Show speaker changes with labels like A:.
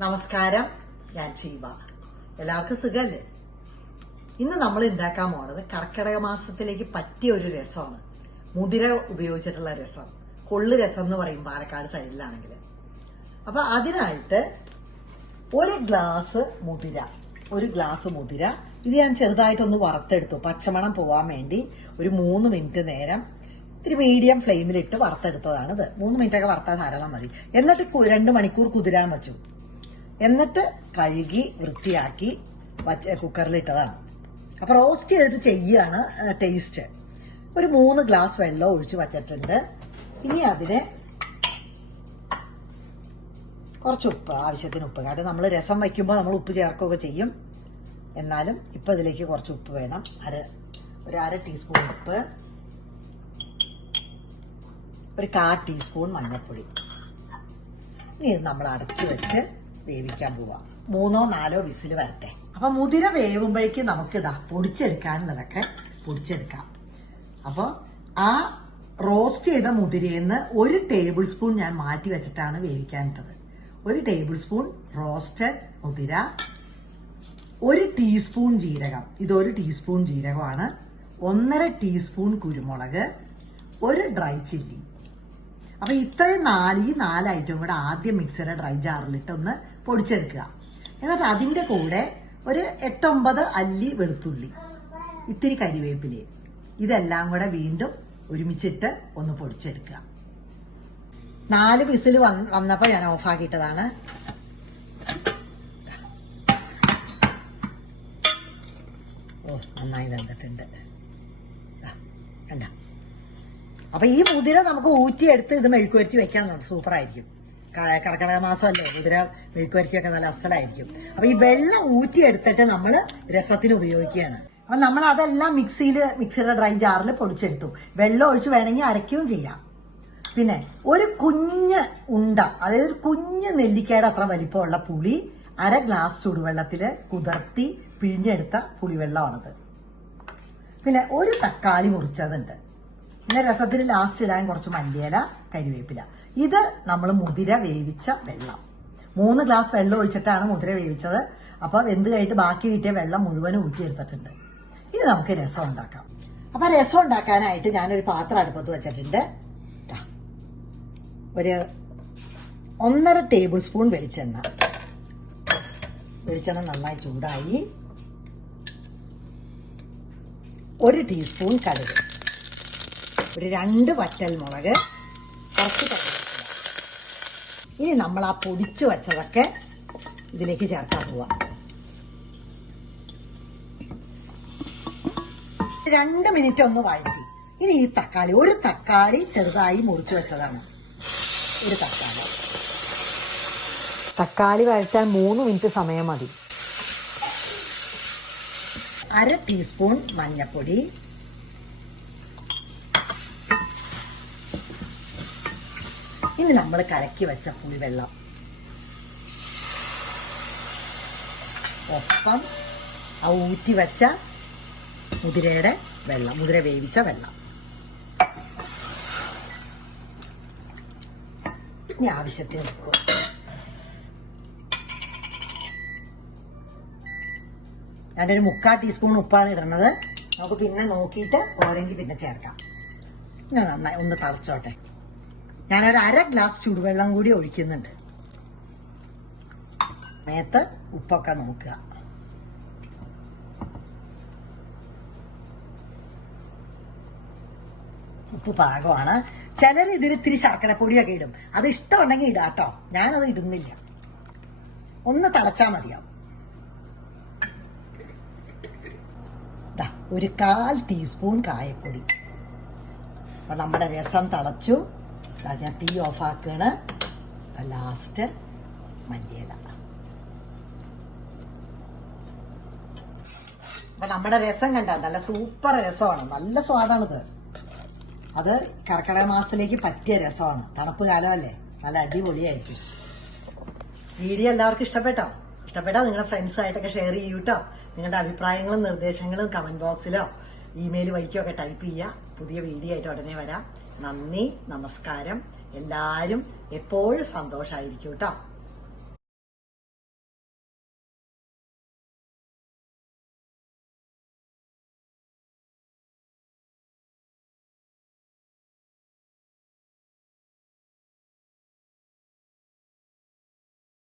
A: നമസ്കാരം. ഞാൻ ചീവ എല്ലാവർക്കും സുഖല്ലേ? ഇന്ന് നമ്മൾ ഉണ്ടാക്കാൻ പോണത് കർക്കിടക മാസത്തിലേക്ക് പറ്റിയ ഒരു രസമാണ്. മുതിര ഉപയോഗിച്ചിട്ടുള്ള രസം. കൊള്ളു രസം എന്ന് പറയും പാലക്കാട് സൈഡിലാണെങ്കിൽ. അപ്പൊ അതിനായിട്ട് ഒരു ഗ്ലാസ് മുതിര ഒരു ഗ്ലാസ് മുതിര. ഇത് ഞാൻ ചെറുതായിട്ടൊന്ന് വറുത്തെടുത്തു. പച്ചമണം പോവാൻ വേണ്ടി ഒരു മൂന്ന് മിനിറ്റ് നേരം ഇത്തിരി മീഡിയം ഫ്ലെയിമിലിട്ട് വറുത്തെടുത്തതാണ് ഇത് മൂന്ന് മിനിറ്റ് ഒക്കെ വറുത്താൽ ധാരാളം മതി. എന്നിട്ട് രണ്ട് മണിക്കൂർ കുതിരാൻ വെച്ചു. എന്നിട്ട് കഴുകി വൃത്തിയാക്കി വച്ച കുക്കറിലിട്ടതാണ്. അപ്പൊ റോസ്റ്റ് ചെയ്തിട്ട് ചെയ്യാണ് ടേസ്റ്റ് ഒരു മൂന്ന് ഗ്ലാസ് വെള്ളം ഒഴിച്ച് വച്ചിട്ടുണ്ട്. ഇനി അതിനെ കുറച്ച് ഉപ്പ് ആവശ്യത്തിന് ഉപ്പ്. കാരണം നമ്മൾ രസം വയ്ക്കുമ്പോൾ നമ്മൾ ഉപ്പ് ചേർക്കുകയൊക്കെ ചെയ്യും. എന്നാലും ഇപ്പം ഇതിലേക്ക് കുറച്ച് ഉപ്പ് വേണം. അര ഒരു അര ടീസ്പൂൺ ഉപ്പ്. ഒരു കാ ടീസ്പൂൺ മഞ്ഞൾപ്പൊടി. ഇനി ഇത് നമ്മൾ അടച്ചു വെച്ച് വേവിക്കാൻ പോവാം. മൂന്നോ നാലോ വിസിൽ വരട്ടെ. അപ്പൊ മുതിര വേവുമ്പോഴേക്കും നമുക്ക് ഇതാ പൊടിച്ചെടുക്കാനുള്ളതൊക്കെ പൊടിച്ചെടുക്കാം. അപ്പോൾ ആ റോസ്റ്റ് ചെയ്ത മുതിരയെന്ന് ഒരു ടേബിൾ സ്പൂൺ ഞാൻ മാറ്റി വെച്ചിട്ടാണ് വേവിക്കാനിട്ടത് ഒരു ടേബിൾ സ്പൂൺ റോസ്റ്റഡ് മുതിര ഒരു ടീസ്പൂൺ ജീരകം. ഇതൊരു ടീസ്പൂൺ ജീരകമാണ്. ഒന്നര ടീസ്പൂൺ കുരുമുളക് ഒരു ഡ്രൈ ചില്ലി. അപ്പൊ ഇത്രയും നാല് ഈ നാല് ഐറ്റം കൂടെ ആദ്യം മിക്സിയുടെ ഡ്രൈ ജാറിലിട്ട് ഒന്ന് പൊടിച്ചെടുക്കുക. എന്നിട്ട് അതിന്റെ കൂടെ ഒരു എട്ടൊമ്പത് അല്ലി വെളുത്തുള്ളി ഇത്തിരി കരിവേപ്പിലയും ഇതെല്ലാം കൂടെ വീണ്ടും ഒരുമിച്ചിട്ട് ഒന്ന് പൊടിച്ചെടുക്കുക. നാല് വിസിൽ വന്നപ്പോൾ ഞാൻ ഓഫാക്കിയിട്ടതാണ്. ഓ നന്നായി കണ്ട? അപ്പൊ ഈ മുതിര നമുക്ക് ഊറ്റിയെടുത്ത് ഇത് മെഴുക്കുവരുത്തി വെക്കാൻ സൂപ്പർ ആയിരിക്കും ക- കർക്കിടക മാസമല്ലേ? കുതിര മെഴുക്കുവരിക്കൊക്കെ നല്ല അസലായിരിക്കും. അപ്പൊ ഈ വെള്ളം ഊറ്റിയെടുത്തിട്ട് നമ്മൾ രസത്തിന് ഉപയോഗിക്കുകയാണ്. അപ്പൊ നമ്മൾ അതെല്ലാം മിക്സിയിൽ മിക്സിയുടെ ഡ്രൈ ജാറിൽ പൊടിച്ചെടുത്തു. വെള്ളം ഒഴിച്ച് വേണമെങ്കിൽ അരയ്ക്കുകയും ചെയ്യാം. പിന്നെ ഒരു കുഞ്ഞ് ഉണ്ട അതായത് ഒരു കുഞ്ഞ് നെല്ലിക്കയുടെ അത്ര വലിപ്പമുള്ള പുളി അര ഗ്ലാസ് ചൂടുവെള്ളത്തിൽ കുതിർത്തി പിഴിഞ്ഞെടുത്ത പുളിവെള്ളമാണത്. പിന്നെ ഒരു തക്കാളി മുറിച്ചതുണ്ട്. പിന്നെ രസത്തിന് ലാസ്റ്റ് ഇടാൻ കുറച്ച് മല്ലിയില കരിവേപ്പില. ഇത് നമ്മൾ മുതിര വേവിച്ച വെള്ളം. മൂന്ന് ഗ്ലാസ് വെള്ളം ഒഴിച്ചിട്ടാണ് മുതിര വേവിച്ചത്. അപ്പൊ വെന്ത് കഴിഞ്ഞിട്ട് ബാക്കി കിട്ടിയ വെള്ളം മുഴുവൻ ഊറ്റിയെടുത്തിട്ടുണ്ട്. ഇനി നമുക്ക് രസം ഉണ്ടാക്കാം. അപ്പൊ രസം ഉണ്ടാക്കാനായിട്ട് ഞാനൊരു പാത്രം അടുപ്പത്ത് വെച്ചിട്ടുണ്ട്. ഒരു ഒന്നര ടേബിൾ സ്പൂൺ വെളിച്ചെണ്ണ. വെളിച്ചെണ്ണ നന്നായി ചൂടായി. ഒരു ടീസ്പൂൺ കടുക്. ഒരു രണ്ട് വറ്റൽ മുളക്. കുറച്ച് ഇനി നമ്മൾ ആ പൊടിച്ചു വച്ചതൊക്കെ ഇതിലേക്ക് ചേർക്കാൻ പോവാം. രണ്ട് മിനിറ്റ് ഒന്ന് വഴറ്റി. ഇനി ഈ തക്കാളി ഒരു തക്കാളി ചെറുതായി മുറിച്ചു വെച്ചതാണ്. ഒരു തക്കാളി. തക്കാളി വഴറ്റാൻ മൂന്ന് മിനിറ്റ് സമയം മതി. അര ടീസ്പൂൺ മഞ്ഞൾപ്പൊടി ഇനി നമ്മൾ കലക്കി വെച്ച പുളിവെള്ളം. ഒപ്പം ആ ഊറ്റി വെച്ച മുതിരയുടെ വെള്ളം മുതിര വേവിച്ച വെള്ളം. ഇനി ആവശ്യത്തിന് ഉപ്പ്. ഞാനൊരു മുക്കാൽ ടീസ്പൂൺ ഉപ്പാണ് ഇടുന്നത് നമുക്ക് പിന്നെ നോക്കിയിട്ട് ഓരെങ്കിൽ പിന്നെ ചേർക്കാം. ഞാൻ നന്നായി ഒന്ന് തളച്ചോട്ടെ. ഞാനൊരു അര ഗ്ലാസ് ചൂടുവെള്ളം കൂടി ഒഴിക്കുന്നുണ്ട്. മേത്ത് ഉപ്പൊക്കെ നോക്കുക. ഉപ്പ് പാകമാണ്. ചിലർ ഇതിൽ ഇത്തിരി ശർക്കരപ്പൊടിയൊക്കെ ഇടും. അത് ഇഷ്ടമുണ്ടെങ്കിൽ ഇടാട്ടോ ഞാനത് ഇടുന്നില്ല. ഒന്ന് തിളച്ചാൽ മതിയാവും. ഒരു കാൽ ടീസ്പൂൺ കായപ്പൊടി. അപ്പൊ നമ്മുടെ രസം തിളച്ചു. ഞാൻ തീ ഓഫാക്കാണ്. ലാസ്റ്റ് മല്ലിയില അപ്പൊ നമ്മുടെ രസം കണ്ട നല്ല സൂപ്പർ രസമാണ്. നല്ല സ്വാദാണിത്. അത് കർക്കിടക മാസത്തിലേക്ക് പറ്റിയ രസമാണ്. തണുപ്പ് കാലമല്ലേ നല്ല അടിപൊളിയായിരിക്കും. വീഡിയോ എല്ലാവർക്കും ഇഷ്ടപ്പെട്ടോ? ഇഷ്ടപ്പെട്ടാൽ നിങ്ങളുടെ ഫ്രണ്ട്സായിട്ടൊക്കെ ഷെയർ ചെയ്യൂ കേട്ടോ നിങ്ങളുടെ അഭിപ്രായങ്ങളും നിർദ്ദേശങ്ങളും കമന്റ് ബോക്സിലോ ഇമെയിൽ വഴിക്കോ ഒക്കെ ടൈപ്പ് ചെയ്യുക പുതിയ വീഡിയോ ആയിട്ട് ഉടനെ വരാം. നന്ദി നമസ്കാരം. എല്ലാവരും എപ്പോഴും സന്തോഷമായിരിക്കും കേട്ടോ.